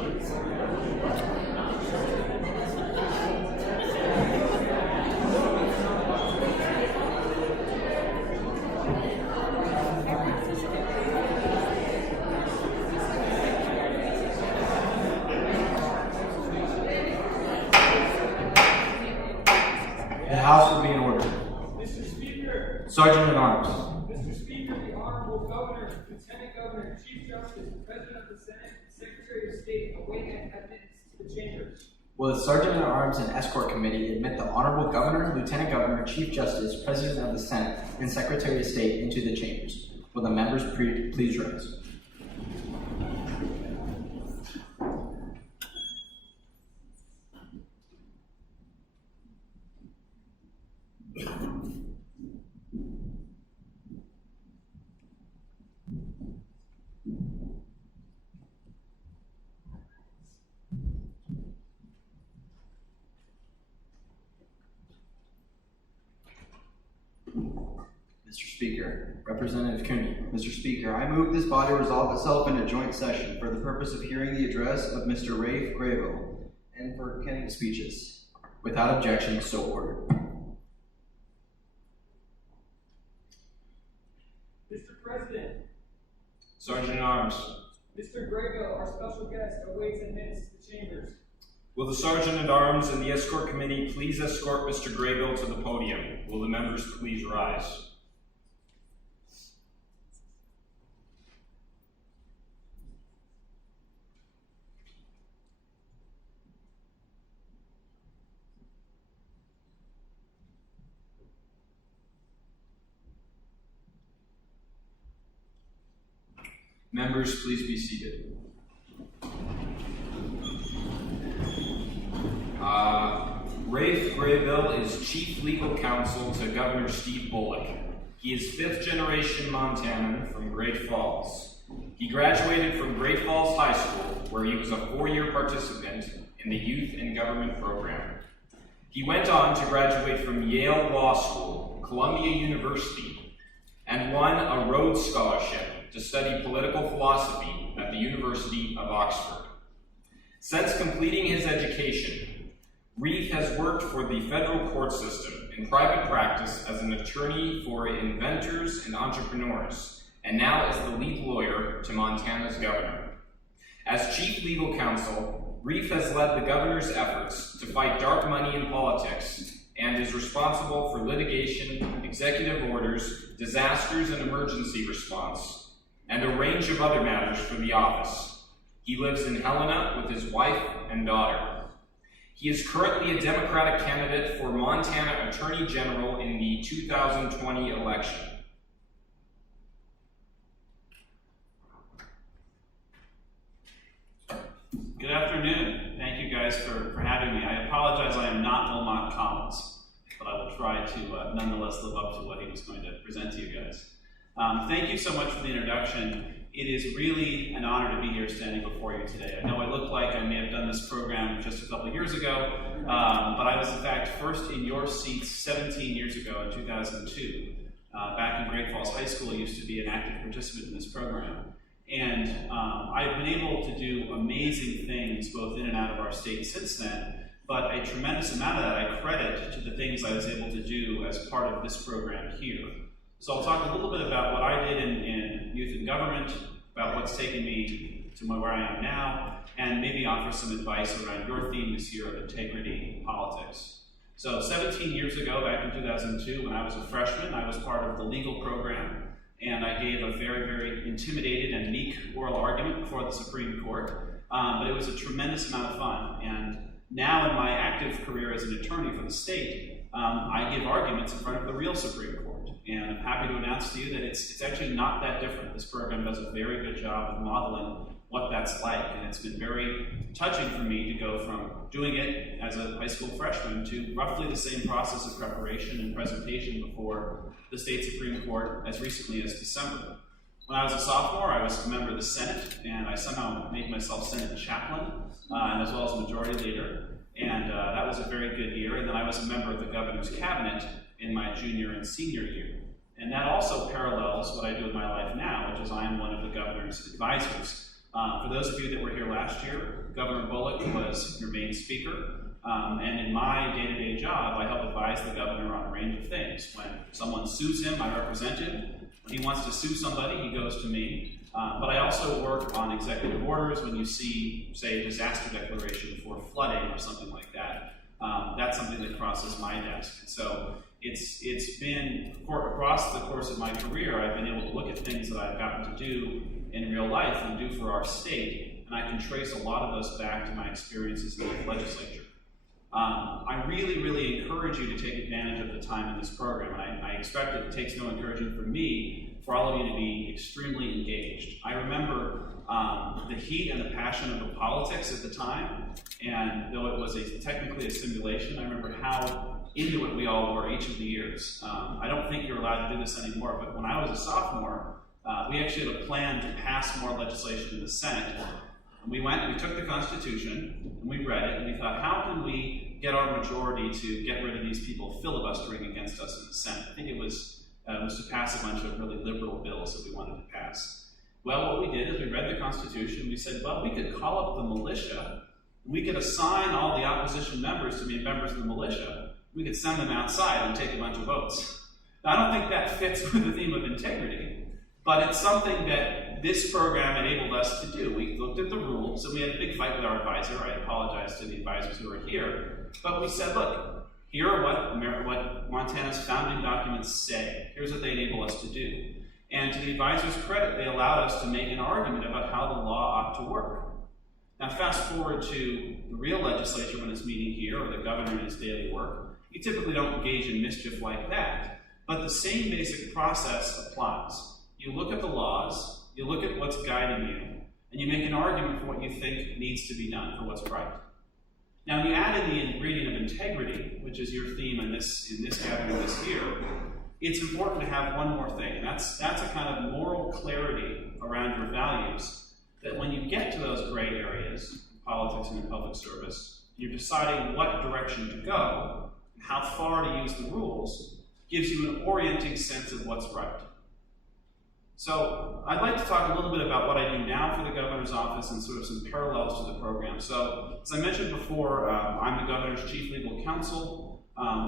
The House will be in order. Mr. Speaker. Sergeant at Arms. Mr. Speaker, the Honorable Governor, Lieutenant Governor, Chief Justice, President of the Senate, and Secretary of State await admittance to the chambers. Will the Sergeant at Arms and Escort Committee admit the Honorable Governor, Lieutenant Governor, Chief Justice, President of the Senate, and Secretary of State into the chambers? Will the members please rise? Mr. Speaker, Representative Cooney. Mr. Speaker, I move this body resolve itself in a joint session for the purpose of hearing the address of Mr. Rafe Graybill and for Kenny's speeches. Without objection, so ordered. Mr. President, Sergeant at Arms. Mr. Graybill, our special guest, awaits admittance to the chambers. Will the Sergeant at Arms and the Escort Committee please escort Mr. Graybill to the podium? Will the members please rise? Members, please be seated. Rafe Graybill is Chief Legal Counsel to Governor Steve Bullock. He is fifth-generation Montanan from Great Falls. He graduated from Great Falls High School, where he was a four-year participant in the Youth in Government program. He went on to graduate from Yale Law School, Columbia University, and won a Rhodes Scholarship to study political philosophy at the University of Oxford. Since completing his education, Reeve has worked for the federal court system in private practice as an attorney for inventors and entrepreneurs, and now is the lead lawyer to Montana's governor. As chief legal counsel, Reeve has led the governor's efforts to fight dark money in politics and is responsible for litigation, executive orders, disasters and emergency response, and a range of other matters for the office. He lives in Helena with his wife and daughter. He is currently a Democratic candidate for Montana Attorney General in the 2020 election. Good afternoon. Thank you guys for having me. I apologize, I am not Wilmot Collins, but I will try to nonetheless live up to what he was going to present to you guys. Thank you so much for the introduction. It is really an honor to be here standing before you today. I know I look like I may have done this program just a couple of years ago, but I was in fact first in your seats 17 years ago in 2002. Back in Great Falls High School, I used to be an active participant in this program. And I've been able to do amazing things both in and out of our state since then, but a tremendous amount of that I credit to the things I was able to do as part of this program here. So I'll talk a little bit about what I did in youth and government, about what's taken me to where I am now, and maybe offer some advice around your theme this year of integrity in politics. So 17 years ago, back in 2002, when I was a freshman, I was part of the legal program, and I gave a very, very intimidated and meek oral argument before the Supreme Court, but it was a tremendous amount of fun. And now in my active career as an attorney for the state, I give arguments in front of the real Supreme Court. And I'm happy to announce to you that it's actually not that different. This program does a very good job of modeling what that's like, and it's been very touching for me to go from doing it as a high school freshman to roughly the same process of preparation and presentation before the state Supreme Court as recently as December. When I was a sophomore, I was a member of the Senate, and I somehow made myself Senate chaplain, and as well as majority leader, and that was a very good year. And then I was a member of the governor's cabinet in my junior and senior year. And that also parallels what I do in my life now, which is I am one of the governor's advisors. For those of you that were here last year, Governor Bullock was your main speaker. And in my day-to-day job, I help advise the governor on a range of things. When someone sues him, I represent him. When he wants to sue somebody, he goes to me. But I also work on executive orders when you see, say, a disaster declaration for flooding or something like that. That's something that crosses my desk. And so it's been, across the course of my career, I've been able to look at things that I've gotten to do in real life and do for our state, and I can trace a lot of those back to my experiences in the legislature. I really, really encourage you to take advantage of the time in this program, and I expect it takes no encouragement from me for all of you to be extremely engaged. I remember the heat and the passion of the politics at the time, and though it was technically a simulation, I remember how into it we all were each of the years. I don't think you're allowed to do this anymore, but when I was a sophomore, we actually had a plan to pass more legislation in the Senate. And we took the Constitution, and we read it, and we thought, how can we get our majority to get rid of these people filibustering against us in the Senate? I think it was to pass a bunch of really liberal bills that we wanted to pass. Well, what we did is we read the Constitution, we said, well, we could call up the militia, and we could assign all the opposition members to be members of the militia. We could send them outside and take a bunch of votes. Now, I don't think that fits with the theme of integrity, but it's something that this program enabled us to do. We looked at the rules, and we had a big fight with our advisor. I apologize to the advisors who are here. But we said, look, here are what Montana's founding documents say. Here's what they enable us to do. And to the advisor's credit, they allowed us to make an argument about how the law ought to work. Now, fast forward to the real legislature when it's meeting here, or the governor in his daily work. You typically don't engage in mischief like that. But the same basic process applies. You look at the laws, you look at what's guiding you, and you make an argument for what you think needs to be done, for what's right. Now, you add in the ingredient of integrity, which is your theme in this gathering this year. It's important to have one more thing, and that's a kind of moral clarity around your values, that when you get to those gray areas, in politics and in public service, you're deciding what direction to go, and how far to use the rules, gives you an orienting sense of what's right. So I'd like to talk a little bit about what I do now for the governor's office and sort of some parallels to the program. So as I mentioned before, I'm the governor's chief legal counsel.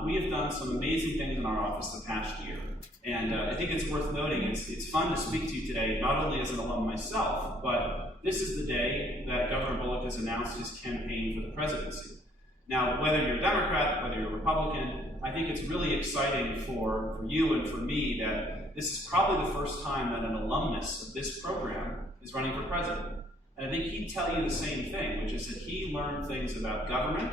We have done some amazing things in our office the past year. And I think it's worth noting, it's fun to speak to you today, not only as an alum myself, but this is the day that Governor Bullock has announced his campaign for the presidency. Now, whether you're a Democrat, whether you're a Republican, I think it's really exciting for you and for me that this is probably the first time that an alumnus of this program is running for president. And I think he'd tell you the same thing, which is that he learned things about government,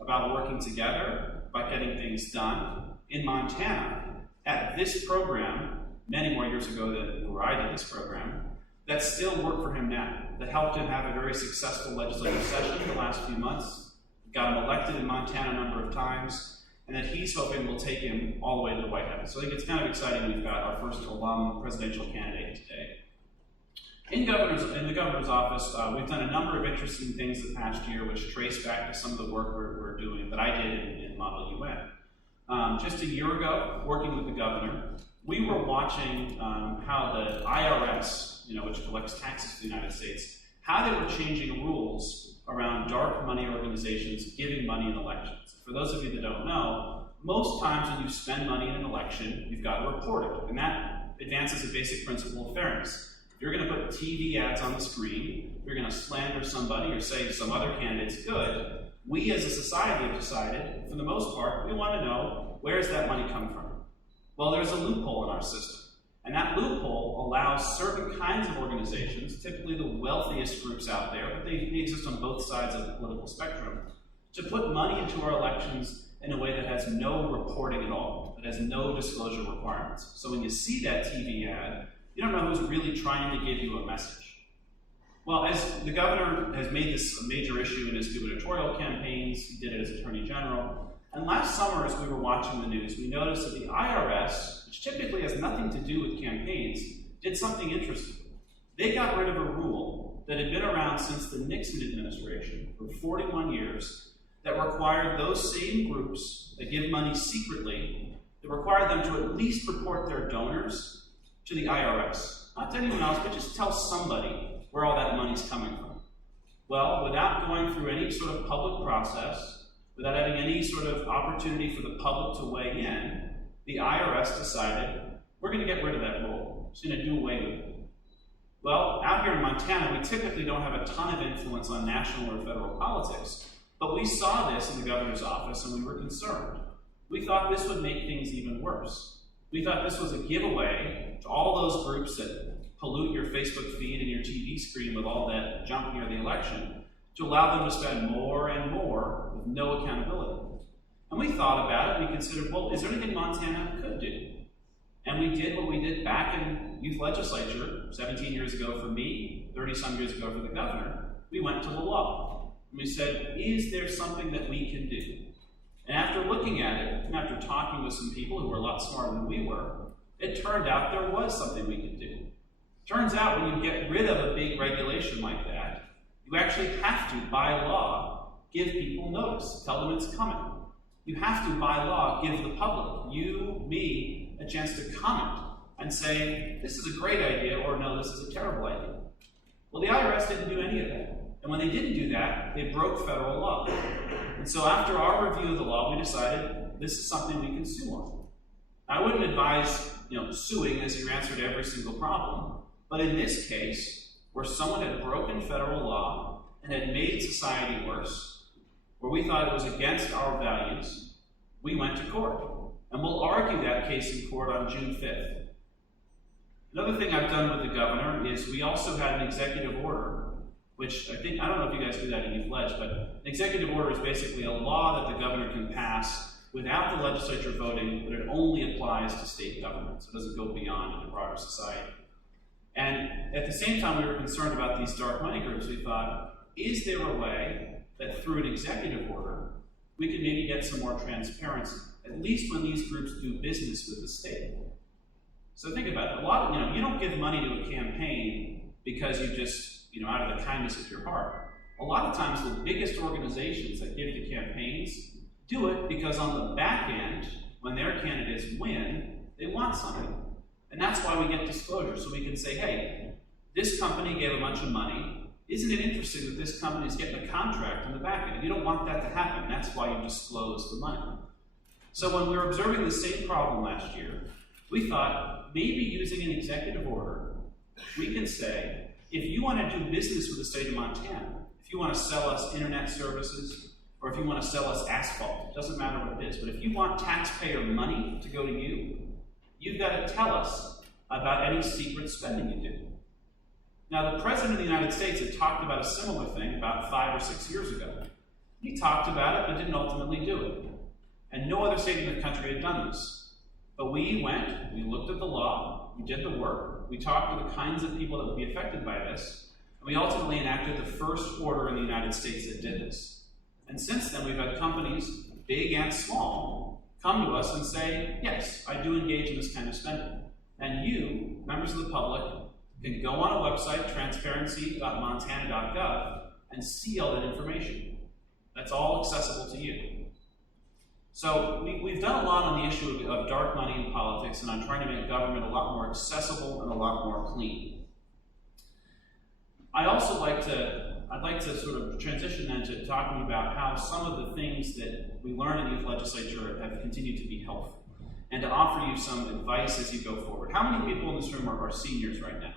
about working together, about getting things done in Montana at this program, many more years ago than where I did this program, that still work for him now, that helped him have a very successful legislative session the last few months, got him elected in Montana a number of times, and that he's hoping will take him all the way to the White House. So I think it's kind of exciting we've got our first alum presidential candidate today. In the governor's office, we've done a number of interesting things the past year which trace back to some of the work we're doing that I did in Model UN. Just a year ago, working with the governor, we were watching how the IRS, which collects taxes for the United States, how they were changing rules around dark money organizations giving money in elections. For those of you that don't know, most times when you spend money in an election, you've got to report it, and that advances a basic principle of fairness. If you're going to put TV ads on the screen, if you're going to slander somebody or say some other candidate's good, we as a society have decided, for the most part, we want to know where's that money come from. Well, there's a loophole in our system. And that loophole allows certain kinds of organizations, typically the wealthiest groups out there, but they exist on both sides of the political spectrum, to put money into our elections in a way that has no reporting at all, that has no disclosure requirements. So when you see that TV ad, you don't know who's really trying to give you a message. Well, as the governor has made this a major issue in his gubernatorial campaigns, he did it as Attorney General, and last summer as we were watching the news, we noticed that the IRS, which typically has nothing to do with campaigns, did something interesting. They got rid of a rule that had been around since the Nixon administration for 41 years that required those same groups that give money secretly, that required them to at least report their donors to the IRS. Not to anyone else, but just tell somebody where all that money's coming Well, without going through any sort of public process, without having any sort of opportunity for the public to weigh in, the IRS decided, we're going to get rid of that rule. We're just going to do away with it. Well, out here in Montana, we typically don't have a ton of influence on national or federal politics, but we saw this in the governor's office and we were concerned. We thought this would make things even worse. We thought this was a giveaway to all those groups that pollute your Facebook feed and your TV screen with all that junk near the election, to allow them to spend more and more with no accountability. And we thought about it, we considered, well, is there anything Montana could do? And we did what we did back in youth legislature 17 years ago for me, 30-some years ago for the governor. We went to the law. And we said, is there something that we can do? And after looking at it, and after talking with some people who were a lot smarter than we were, it turned out there was something we could do. Turns out when you get rid of a big regulation like that, you actually have to, by law, give people notice, tell them it's coming. You have to, by law, give the public, you, me, a chance to comment and say, this is a great idea, or no, this is a terrible idea. Well, the IRS didn't do any of that. And when they didn't do that, they broke federal law. And so after our review of the law, we decided this is something we can sue on. I wouldn't advise, suing as your answer to every single problem, but in this case, where someone had broken federal law and had made society worse, where we thought it was against our values, we went to court. And we'll argue that case in court on June 5th. Another thing I've done with the governor is we also had an executive order, which I don't know if you guys do that in Youth Ledge, but an executive order is basically a law that the governor can pass without the legislature voting, but it only applies to state government, so it doesn't go beyond the broader society. And at the same time we were concerned about these dark money groups, we thought, is there a way that through an executive order, we could maybe get some more transparency, at least when these groups do business with the state? So think about it. You don't give money to a campaign because you just, out of the kindness of your heart. A lot of times the biggest organizations that give to campaigns do it because on the back end, when their candidates win, they want something. And that's why we get disclosure, so we can say, hey, this company gave a bunch of money. Isn't it interesting that this company is getting a contract on the back end? You don't want that to happen. That's why you disclose the money. So when we were observing the same problem last year, we thought maybe using an executive order, we can say, if you want to do business with the state of Montana, if you want to sell us internet services, or if you want to sell us asphalt, it doesn't matter what it is, but if you want taxpayer money to go to you, you've got to tell us about any secret spending you do. Now, the President of the United States had talked about a similar thing about 5 or 6 years ago. He talked about it, but didn't ultimately do it. And no other state in the country had done this. But we went, we looked at the law, we did the work, we talked to the kinds of people that would be affected by this, and we ultimately enacted the first order in the United States that did this. And since then, we've had companies, big and small, come to us and say, yes, I do engage in this kind of spending. And you, members of the public, can go on a website, transparency.montana.gov, and see all that information. That's all accessible to you. So we've done a lot on the issue of dark money in politics, and I'm trying to make government a lot more accessible and a lot more clean. I'd like to sort of transition then to talking about how some of the things that we learn in youth legislature have continued to be helpful, and to offer you some advice as you go forward. How many people in this room are seniors right now?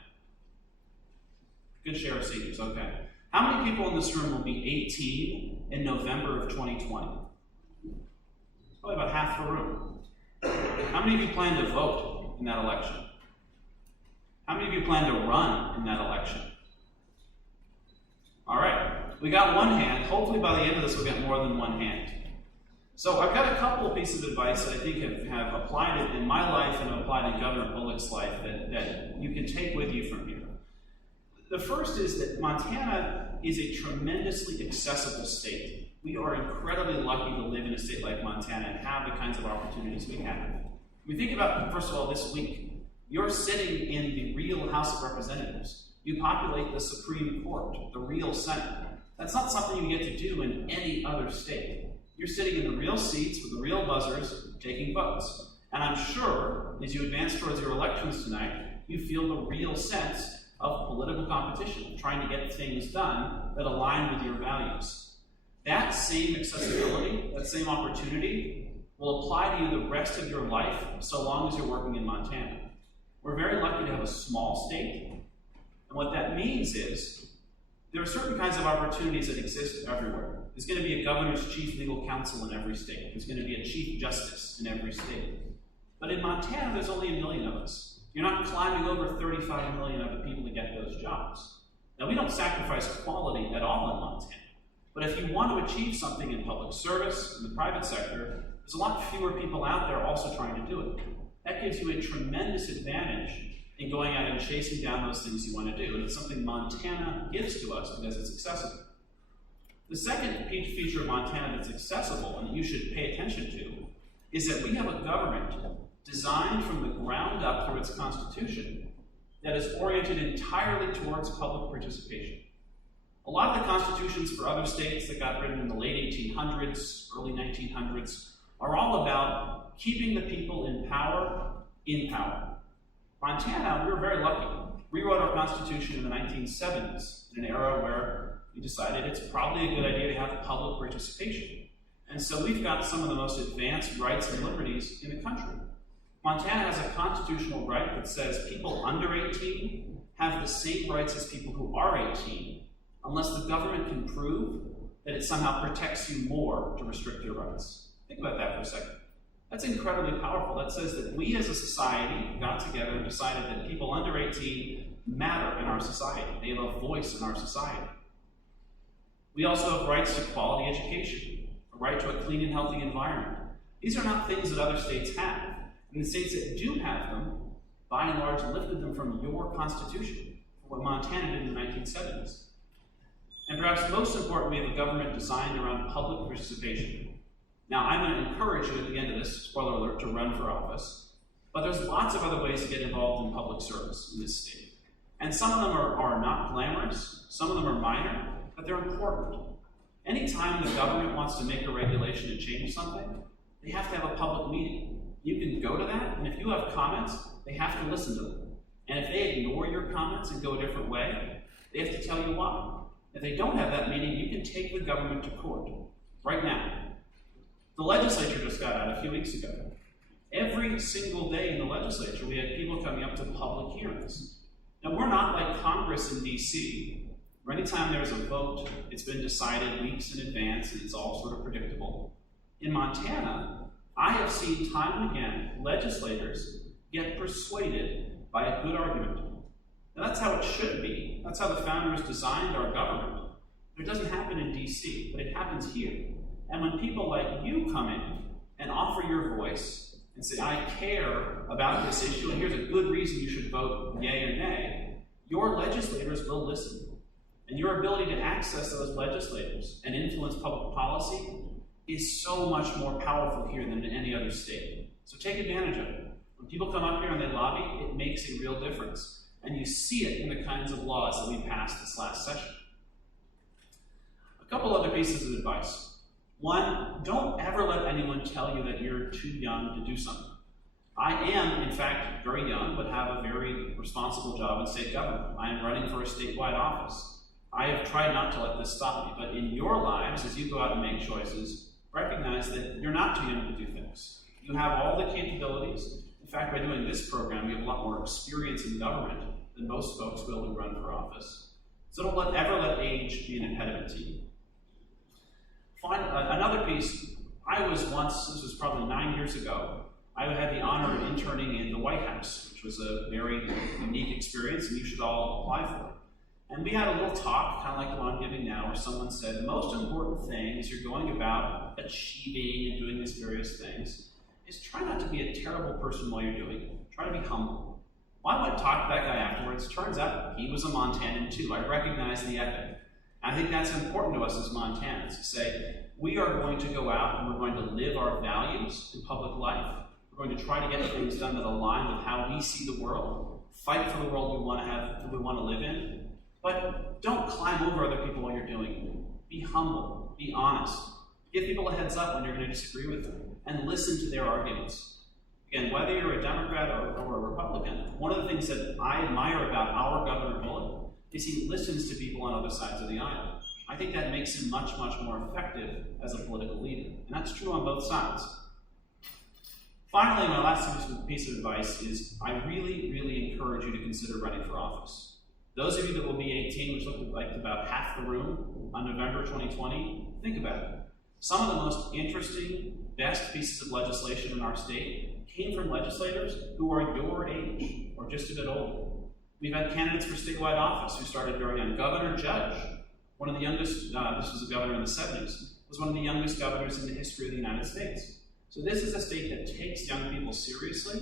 Good share of seniors, okay. How many people in this room will be 18 in November of 2020? Probably about half the room. How many of you plan to vote in that election? How many of you plan to run in that election? All right, we got one hand. Hopefully by the end of this we'll get more than one hand. So I've got a couple of pieces of advice that I think have applied it in my life and have applied in Governor Bullock's life that you can take with you from here. The first is that Montana is a tremendously accessible state. We are incredibly lucky to live in a state like Montana and have the kinds of opportunities we have. We think about, first of all, this week. You're sitting in the real House of Representatives. You populate the Supreme Court, the real Senate. That's not something you get to do in any other state. You're sitting in the real seats with the real buzzers, taking votes. And I'm sure, as you advance towards your elections tonight, you feel the real sense of political competition, trying to get things done that align with your values. That same accessibility, that same opportunity, will apply to you the rest of your life so long as you're working in Montana. We're very lucky to have a small state, and what that means is there are certain kinds of opportunities that exist everywhere. There's going to be a governor's chief legal counsel in every state. There's going to be a chief justice in every state. But in Montana, there's only 1 million of us. You're not climbing over 35 million other people to get those jobs. Now, we don't sacrifice quality at all in Montana. But if you want to achieve something in public service, in the private sector, there's a lot fewer people out there also trying to do it. That gives you a tremendous advantage in going out and chasing down those things you want to do. And it's something Montana gives to us because it's accessible. The second feature of Montana that's accessible and that you should pay attention to is that we have a government designed from the ground up through its constitution that is oriented entirely towards public participation. A lot of the constitutions for other states that got written in the late 1800s, early 1900s, are all about keeping the people in power in power. Montana, we were very lucky. We wrote our constitution in the 1970s, in an era where we decided it's probably a good idea to have public participation. And so we've got some of the most advanced rights and liberties in the country. Montana has a constitutional right that says people under 18 have the same rights as people who are 18, unless the government can prove that it somehow protects you more to restrict your rights. Think about that for a second. That's incredibly powerful. That says that we as a society got together and decided that people under 18 matter in our society. They have a voice in our society. We also have rights to quality education, a right to a clean and healthy environment. These are not things that other states have. And the states that do have them, by and large, lifted them from your constitution, what Montana did in the 1970s. And perhaps most important, we have a government designed around public participation. Now, I'm going to encourage you at the end of this, spoiler alert, to run for office. But there's lots of other ways to get involved in public service in this state. And some of them are not glamorous, some of them are minor, but they're important. Anytime the government wants to make a regulation and change something, they have to have a public meeting. You can go to that, and if you have comments, they have to listen to them. And if they ignore your comments and go a different way, they have to tell you why. If they don't have that meeting, you can take the government to court right now. The legislature just got out a few weeks ago. Every single day in the legislature, we had people coming up to public hearings. Now, we're not like Congress in D.C., where anytime there's a vote, it's been decided weeks in advance and it's all sort of predictable. In Montana, I have seen time and again legislators get persuaded by a good argument. Now, that's how it should be. That's how the founders designed our government. But it doesn't happen in D.C., but it happens here. And when people like you come in and offer your voice and say, I care about this issue, and here's a good reason you should vote yay or nay, your legislators will listen. And your ability to access those legislators and influence public policy is so much more powerful here than in any other state. So take advantage of it. When people come up here and they lobby, it makes a real difference. And you see it in the kinds of laws that we passed this last session. A couple other pieces of advice. One, don't ever let anyone tell you that you're too young to do something. I am, in fact, very young, but have a very responsible job in state government. I am running for a statewide office. I have tried not to let this stop me, but in your lives, as you go out and make choices, recognize that you're not too young to do things. You have all the capabilities. In fact, by doing this program, you have a lot more experience in government than most folks will who run for office. So don't ever let age be an impediment to you. Another piece, I was once, this was probably 9 years ago, I had the honor of interning in the White House, which was a very unique experience, and you should all apply for it. And we had a little talk, kind of like the one I'm giving now, where someone said, the most important thing as you're going about achieving and doing these various things is try not to be a terrible person while you're doing it. Try to be humble. Well, I went and talked to that guy afterwards. Turns out he was a Montanan too. I recognize the ethic. I think that's important to us as Montanans to say, we are going to go out and we're going to live our values in public life. We're going to try to get things done that align with how we see the world, fight for the world we want to have, we want to live in. But don't climb over other people while you're doing it. Be humble, be honest. Give people a heads up when you're going to disagree with them, and listen to their arguments. Again, whether you're a Democrat or a Republican, one of the things that I admire about our Governor Bullock is he listens to people on other sides of the aisle. I think that makes him much, much more effective as a political leader. And that's true on both sides. Finally, my last piece of advice is I really, really encourage you to consider running for office. Those of you that will be 18, which looked like about half the room on November 2020, think about it. Some of the most interesting, best pieces of legislation in our state came from legislators who are your age or just a bit older. We've had candidates for statewide office who started very young. Governor Judge, one of the youngest, this was a governor in the 70s, was one of the youngest governors in the history of the United States. So this is a state that takes young people seriously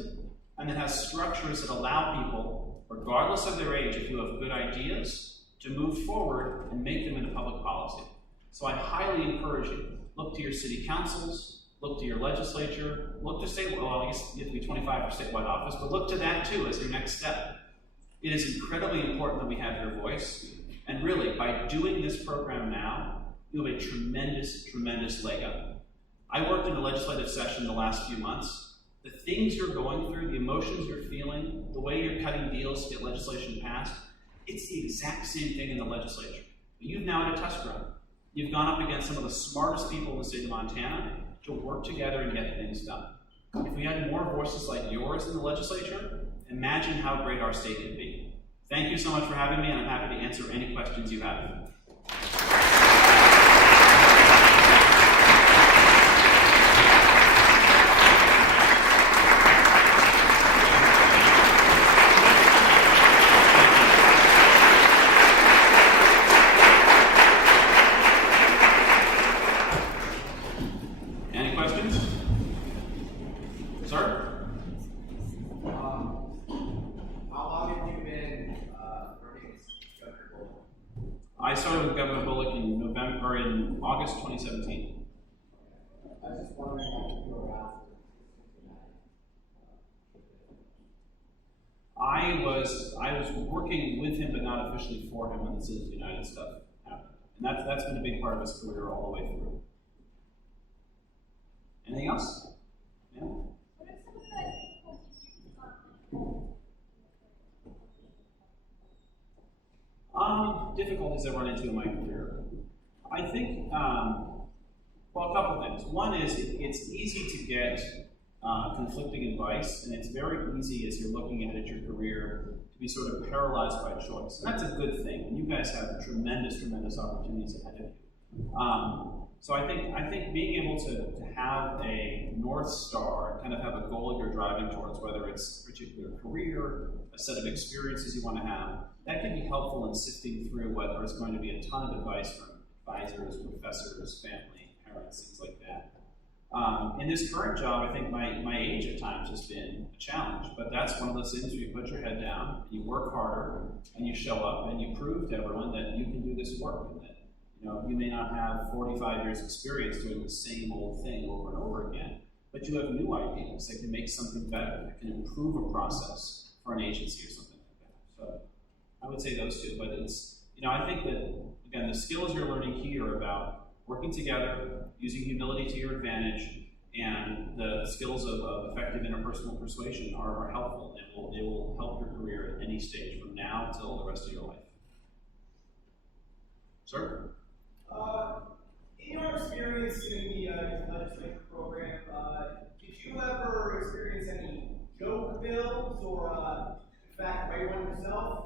and that has structures that allow people, regardless of their age, if you have good ideas, to move forward and make them into public policy. So I highly encourage you, look to your city councils, look to your legislature, look to state, well, I guess you have to be 25 for statewide office, but look to that too as your next step. It is incredibly important that we have your voice. And really, by doing this program now, you have a tremendous, tremendous leg up. I worked in the legislative session the last few months. The things you're going through, the emotions you're feeling, the way you're cutting deals to get legislation passed, it's the exact same thing in the legislature. You've now had a test run. You've gone up against some of the smartest people in the state of Montana to work together and get things done. If we had more voices like yours in the legislature, imagine how great our state could be. Thank you so much for having me, and I'm happy to answer any questions you have. Any questions? Sir? How long have you been running as Governor Bullock? I started with Governor Bullock in August 2017. I was just wondering if you were around. I was working with him, but not officially for him when the Citizens United stuff happened. And that's been a big part of his career all the way through. Anything else? Yeah? What are some of the difficulties you've encountered? Difficulties I run into in my career. I think, well, a couple things. One is it's easy to get conflicting advice, and it's very easy as you're looking ahead at your career to be sort of paralyzed by choice. And that's a good thing. And you guys have tremendous, tremendous opportunities ahead of you. So I think being able to have a North Star and kind of have a goal you're driving towards, whether it's a particular career, a set of experiences you want to have, that can be helpful in sifting through what there's going to be a ton of advice from advisors, professors, family, parents, things like that. In this current job, I think my age at times has been a challenge, but that's one of those things where you put your head down, you work harder, and you show up, and you prove to everyone that you can do this work, and that you may not have 45 years experience doing the same old thing over and over again, but you have new ideas that can make something better, that can improve a process for an agency or something like that. So I would say those two, but it's, I think that, again, the skills you're learning here are about working together, using humility to your advantage, and the skills of effective interpersonal persuasion are helpful, and they will help your career at any stage from now till the rest of your life. Sir? In your experience in the legislature program, did you ever experience any joke bills or, in fact, write one yourself?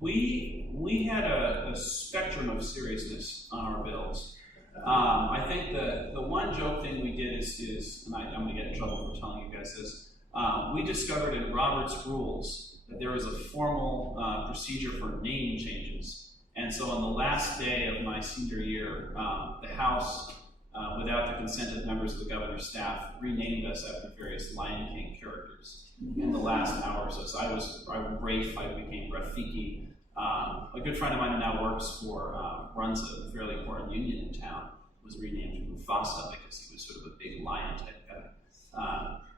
We had a spectrum of seriousness on our bills. I think the one joke thing we did is and I'm going to get in trouble for telling you guys this, we discovered in Robert's rules that there was a formal procedure for name changes. And so on the last day of my senior year, the House, without the consent of members of the governor's staff, renamed us after various Lion King characters in the last hour or so. So I was Rafe, I became Rafiki. A good friend of mine who now works for, runs a fairly important union in town, was renamed Mufasa because he was sort of a big lion type guy.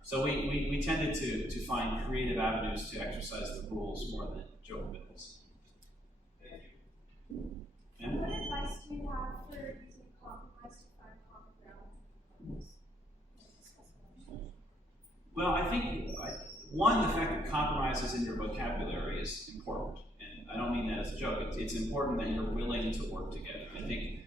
So we tended to find creative avenues to exercise the rules more than joke bills. Yeah? What advice do you have for using compromise to find common ground? Well, I think, one, the fact that compromise is in your vocabulary is important. And I don't mean that as a joke. It's important that you're willing to work together. I think,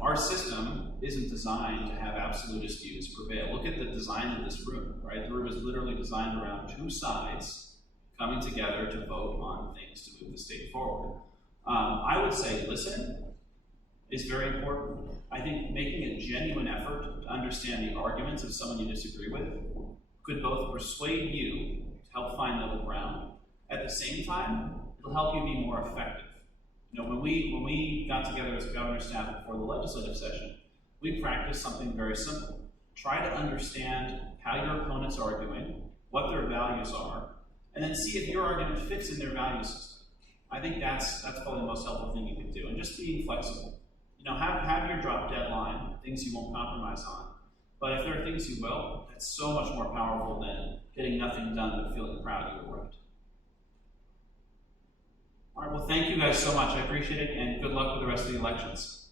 our system isn't designed to have absolutist views prevail. Look at the design of this room, right? The room is literally designed around two sides coming together to vote on things to move the state forward. I would say listen is very important. I think making a genuine effort to understand the arguments of someone you disagree with could both persuade you to help find middle ground. At the same time, it'll help you be more effective. When we got together as a governor's staff before the legislative session, we practiced something very simple. Try to understand how your opponent's arguing, what their values are, and then see if your argument fits in their value system. I think that's probably the most helpful thing you can do, and just being flexible. Have your drop dead line, things you won't compromise on. But if there are things you will, that's so much more powerful than getting nothing done but feeling proud you were right. All right, well, thank you guys so much. I appreciate it, and good luck with the rest of the elections.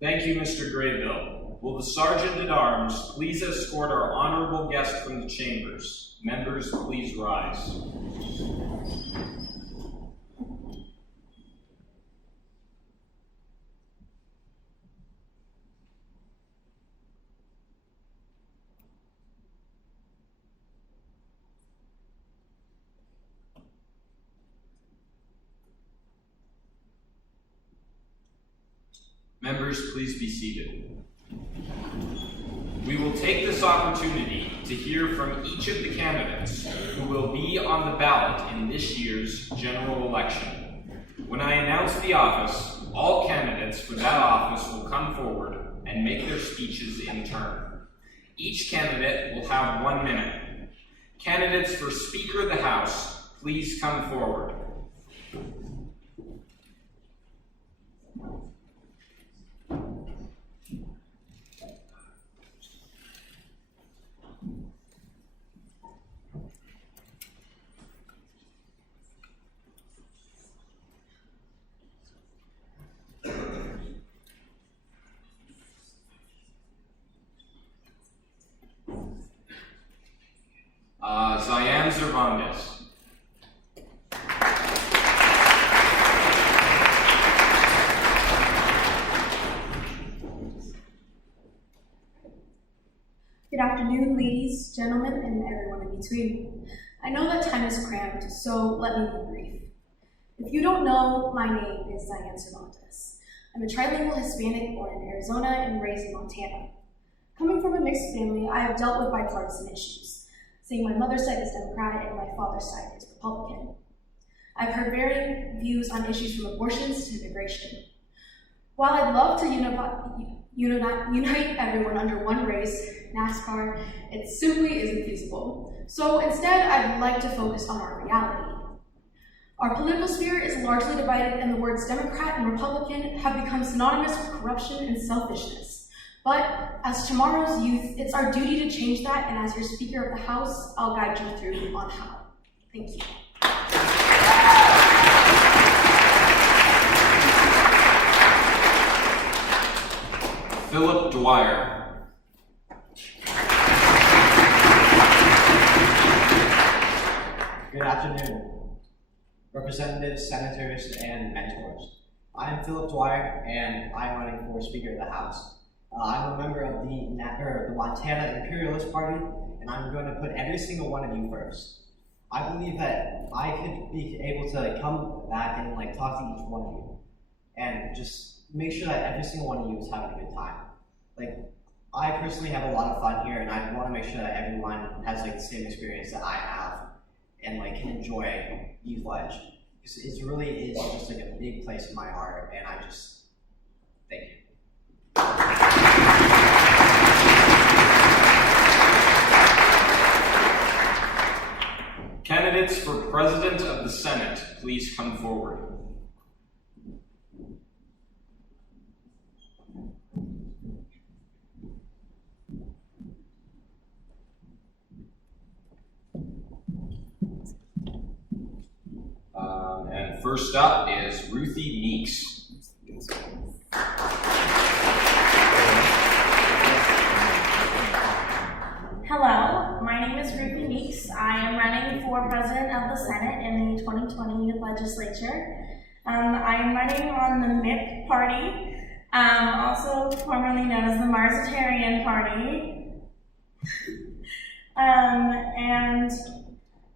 Thank you, Mr. Graybill. Will the Sergeant at Arms please escort our honorable guest from the chambers? Members, please rise. Members, please be seated. We will take this opportunity to hear from each of the candidates who will be on the ballot in this year's general election. When I announce the office, all candidates for that office will come forward and make their speeches in turn. Each candidate will have 1 minute. Candidates for Speaker of the House, please come forward. Zian Cervantes. Good afternoon, ladies, gentlemen, and everyone in between. I know that time is cramped, so let me be brief. If you don't know, my name is Zian Cervantes. I'm a trilingual Hispanic born in Arizona and raised in Montana. Coming from a mixed family, I have dealt with bipartisan issues, seeing my mother's side is Democratic and my father's side is Republican. I've heard varying views on issues from abortions to immigration. While I'd love to unite everyone under one race, NASCAR, it simply isn't feasible. So instead, I'd like to focus on our reality. Our political sphere is largely divided, and the words Democrat and Republican have become synonymous with corruption and selfishness. But as tomorrow's youth, it's our duty to change that, and as your Speaker of the House, I'll guide you through on how. Thank you. Philip Dwyer. Good afternoon, representatives, senators, and mentors. I'm Philip Dwyer, and I'm running for Speaker of the House. I'm a member of the Montana Imperialist Party, and I'm going to put every single one of you first. I believe that I could be able to come back and talk to each one of you, and just make sure that every single one of you is having a good time. I personally have a lot of fun here, and I want to make sure that everyone has the same experience that I have, and can enjoy Youth Ledge. Because it really is just a big place in my heart, and I just thank you. Candidates for President of the Senate, please come forward. And First up is Ruthie Meeks. Hello, my name is Ruthie Meeks. I am running for President of the Senate in the 2020 Youth Legislature. I am running on the MIP Party, also formerly known as the Marsitarian Party. And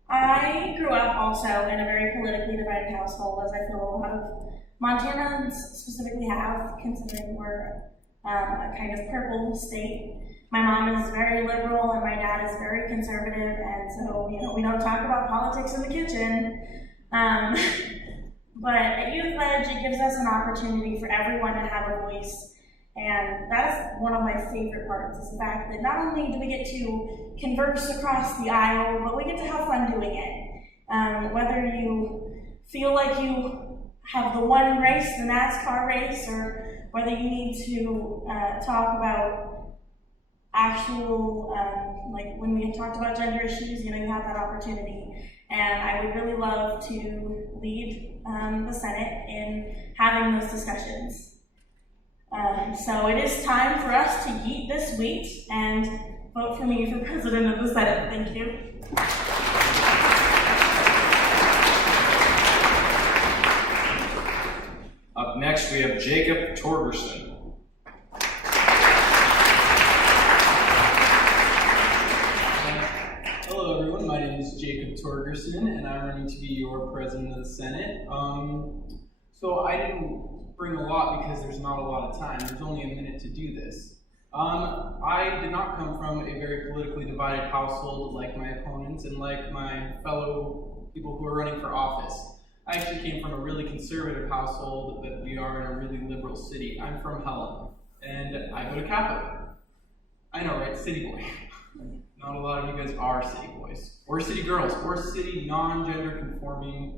I grew up also in a very politically divided household, as I feel a lot of Montanans specifically have, considering we're a kind of purple state. My mom is very liberal and my dad is very conservative, and so, we don't talk about politics in the kitchen. But at Youth Ledge, it gives us an opportunity for everyone to have a voice, and that is one of my favorite parts, is the fact that not only do we get to converse across the aisle, but we get to have fun doing it. Whether you feel like you have the one race, the NASCAR race, or whether you need to talk about actual, like when we talked about gender issues, you have that opportunity. And I would really love to lead the Senate in having those discussions. So it is time for us to eat this wheat and vote for me for President of the Senate. Thank you. Up next, we have Jacob Torgerson. Hello everyone, my name is Jacob Torgerson and I'm running to be your President of the Senate. So I didn't bring a lot because there's not a lot of time. There's only a minute to do this. I did not come from a very politically divided household like my opponents and like my fellow people who are running for office. I actually came from a really conservative household that we are in a really liberal city. I'm from Helena and I go to Capitol. I know, right? City boy. Not a lot of you guys are city boys, or city girls, or city non-gender conforming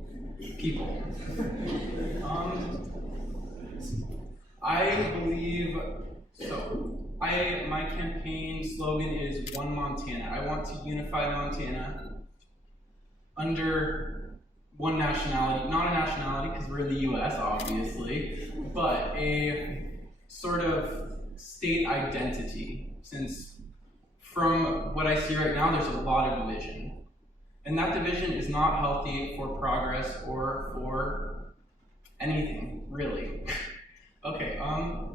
people. I believe, my campaign slogan is One Montana. I want to unify Montana under one nationality, not a nationality because we're in the US obviously, but a sort of state identity, since from what I see right now, there's a lot of division. And that division is not healthy for progress or for anything, really. Okay,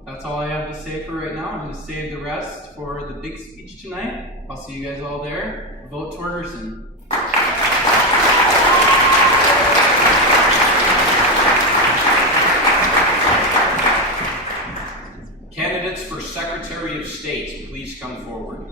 that's all I have to say for right now. I'm gonna save the rest for the big speech tonight. I'll see you guys all there. Vote Torgerson. Candidates for Secretary of State, please come forward.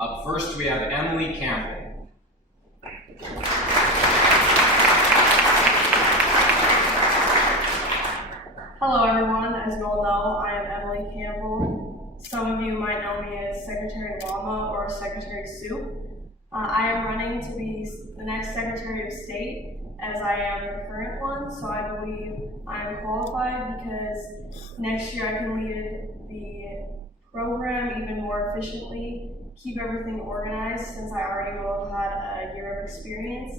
Up first, we have Emily Campbell. Hello everyone, as you all know, I am Emily Campbell. Some of you might know me as Secretary Llama or Secretary Soup. I am running to be the next Secretary of State, as I am the current one, so I believe I am qualified because next year I can lead the program even more efficiently, keep everything organized since I already will have had a year of experience.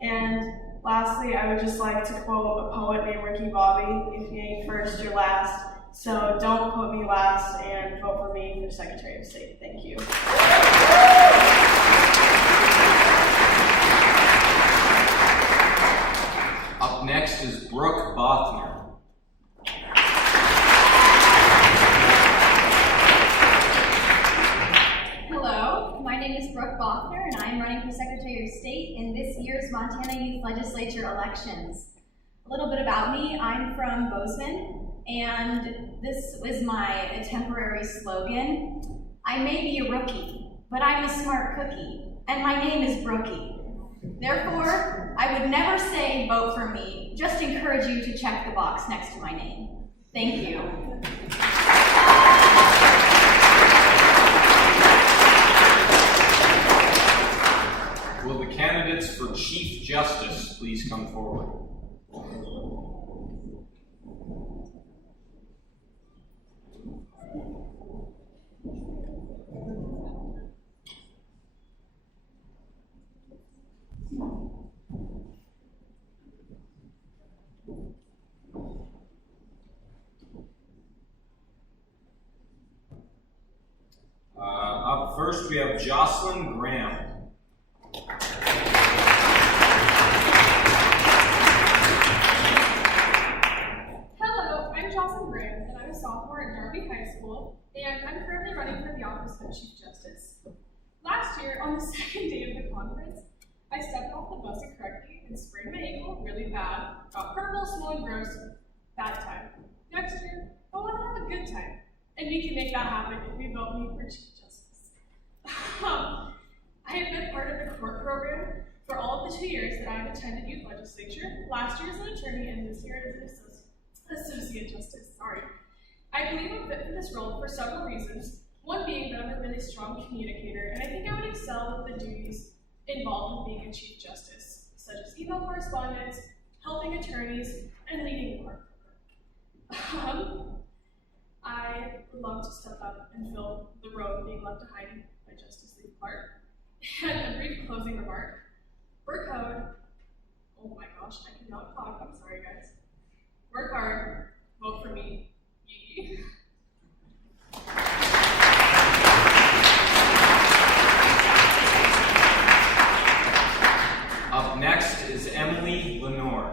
And lastly, I would just like to quote a poet named Ricky Bobby, if you ain't first, you're last. So don't put me last and vote for me for Secretary of State. Thank you. Up next is Brooke Bothner. Hello, my name is Brooke Bothner and I am running for Secretary of State in this year's Montana Youth Legislature elections. A little bit about me, I'm from Bozeman, and this was my temporary slogan. I may be a rookie, but I'm a smart cookie, and my name is Brookie. Therefore, I would never say vote for me, just encourage you to check the box next to my name. Thank you. for Chief Justice please come forward? Up first, we have Jocelyn Graham. Hello, I'm Jocelyn Graham, and I'm a sophomore at Darby High School, and I'm currently running for the office of Chief Justice. Last year, on the second day of the conference, I stepped off the bus incorrectly and sprained my ankle really bad, got purple, swollen, gross, bad time. Next year, I want to have a good time, and we can make that happen if we vote me for Chief Justice. I have been part of the court program for all of the 2 years that I've attended youth legislature, last year as an attorney and this year as an associate justice. I believe I'm fit for this role for several reasons, one being that I'm a really strong communicator, and I think I would excel with the duties involved with being a Chief Justice, such as email correspondence, helping attorneys, and leading the court program. I would love to step up and fill the role being left behind by Justice Lee Clark. And a brief closing remark. Work hard. Oh my gosh, I cannot talk. I'm sorry, guys. Work hard. Vote for me. Yee. Up next is Emily Lenore.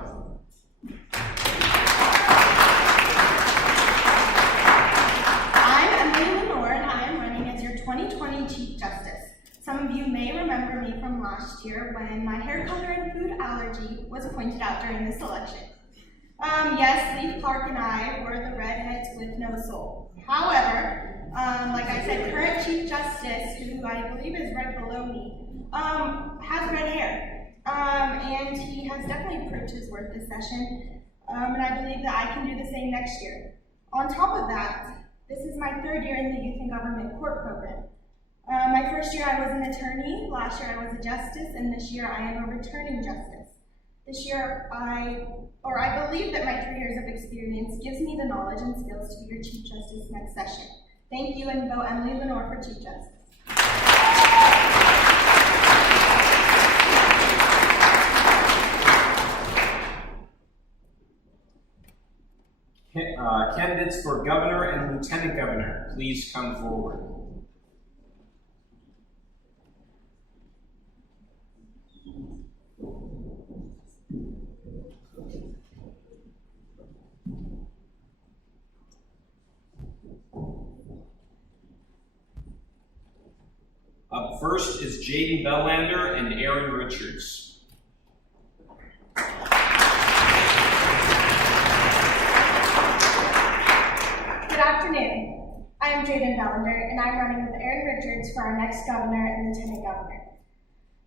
I'm Emily Lenore, and I am running as your 2020 Chief Justice. Some of you may remember me from last year when my hair color and food allergy was pointed out during this election. Yes, Lee Clark and I were the redheads with no soul. However, like I said, current Chief Justice, who I believe is right below me, has red hair. And he has definitely proved his worth this session. And I believe that I can do the same next year. On top of that, this is my 3rd year in the Youth and Government Court program. My first year I was an attorney, last year I was a justice, and this year I am a returning justice. This year I believe that my 3 years of experience gives me the knowledge and skills to be your Chief Justice next session. Thank you, and vote Emily Lenore for Chief Justice. Candidates for Governor and Lieutenant Governor, please come forward. Up first is Jaden Bellander and Aaron Richards. Good afternoon. I am Jaden Bellander, and I'm running with Aaron Richards for our next governor and lieutenant governor.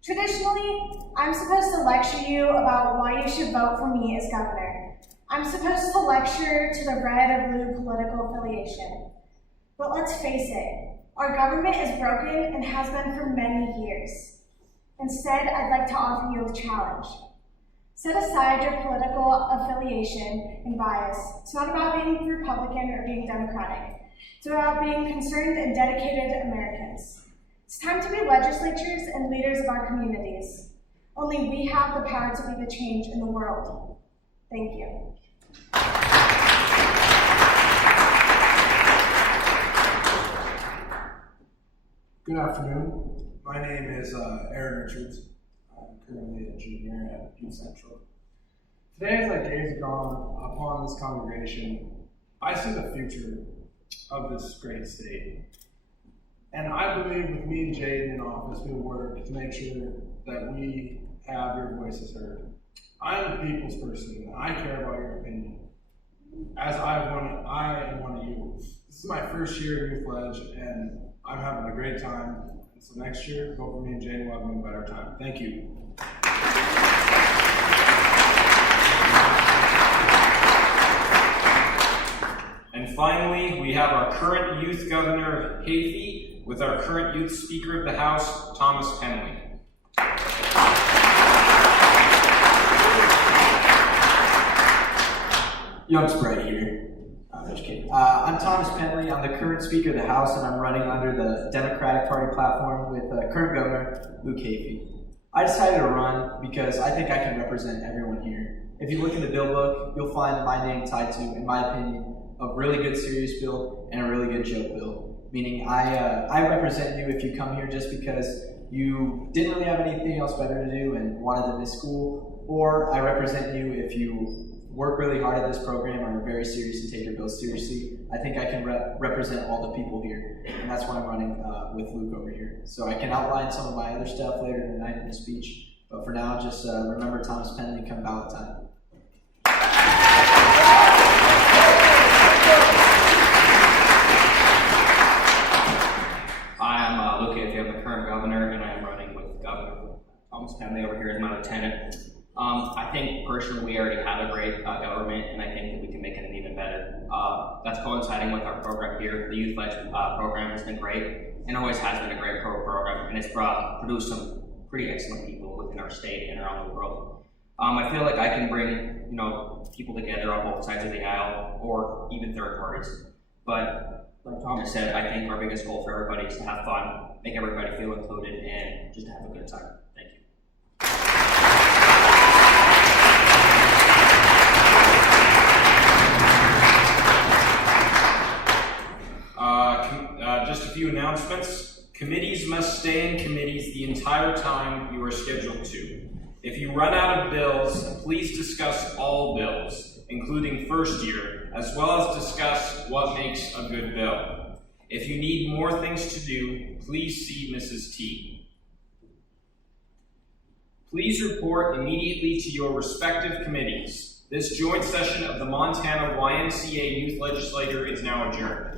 Traditionally, I'm supposed to lecture you about why you should vote for me as governor. I'm supposed to lecture to the red or blue political affiliation. But let's face it, our government is broken and has been for many years. Instead, I'd like to offer you a challenge. Set aside your political affiliation and bias. It's not about being Republican or being Democratic. It's about being concerned and dedicated Americans. It's time to be legislators and leaders of our communities. Only we have the power to be the change in the world. Thank you. Good afternoon. My name is Aaron Richards. I'm currently a junior at Youth Central. Today, as I gaze upon this congregation, I see the future of this great state. And I believe with me and Jaden in office, we work to make sure that we have your voices heard. I'm a people's person, and I care about your opinion. As I am one of you. This is my first year of Youth Ledge, and I'm having a great time. And so next year, vote for me and Jaden. We'll have a better time. Thank you. And finally, we have our current youth governor, Hafey, with our current youth speaker of the House, Thomas Penley. Young Sprite here. I'm just kidding. I'm Thomas Penley. I'm the current Speaker of the House, and I'm running under the Democratic Party platform with current Governor Luke Hafey. I decided to run because I think I can represent everyone here. If you look in the bill book, you'll find my name tied to, in my opinion, a really good serious bill and a really good joke bill. Meaning I represent you if you come here just because you didn't really have anything else better to do and wanted to miss school, or I represent you if you work really hard at this program and are very serious and take your bills seriously. I think I can represent all the people here, and that's why I'm running with Luke over here. So I can outline some of my other stuff later in the night in the speech, but for now, just remember Thomas Penley come ballot time. I'm Luke Hafey. I'm the current governor, and I'm running with Governor Thomas Penley over here as my lieutenant. I think personally we already have a great government, and I think that we can make it even better. That's coinciding with our program here. The Youth Pledge program has been great, and always has been a great program, and it's produced some pretty excellent people within our state and around the world. I feel like I can bring people together on both sides of the aisle, or even third parties. But like Thomas said, I think our biggest goal for everybody is to have fun, make everybody feel included, and just to have a good time. Thank you. Just a few announcements. Committees must stay in committees the entire time you are scheduled to. If you run out of bills, please discuss all bills, including first year, as well as discuss what makes a good bill. If you need more things to do, please see Mrs. T. Please report immediately to your respective committees. This joint session of the Montana YMCA Youth Legislature is now adjourned.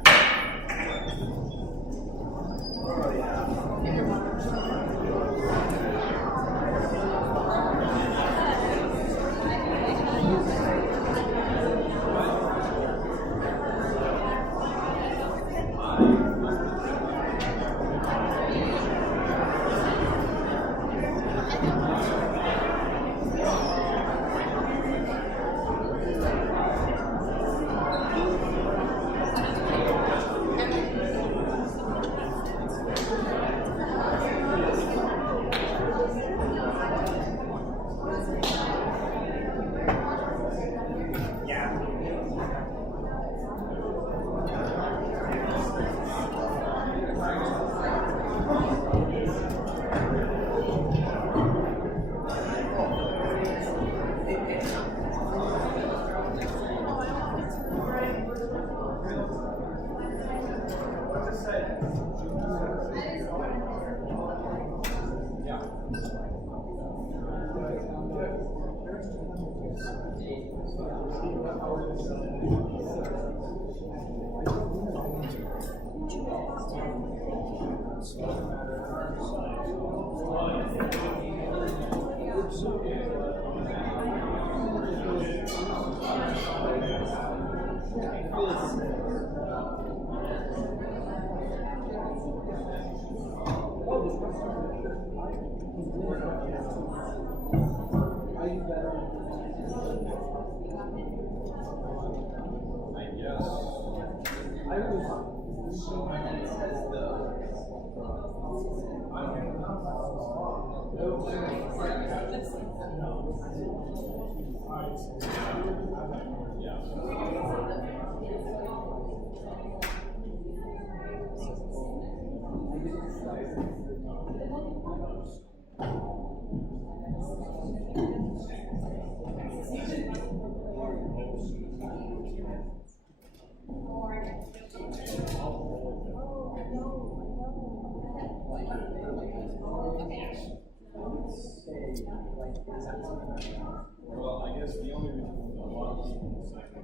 Well, I guess the only reason a lot of people second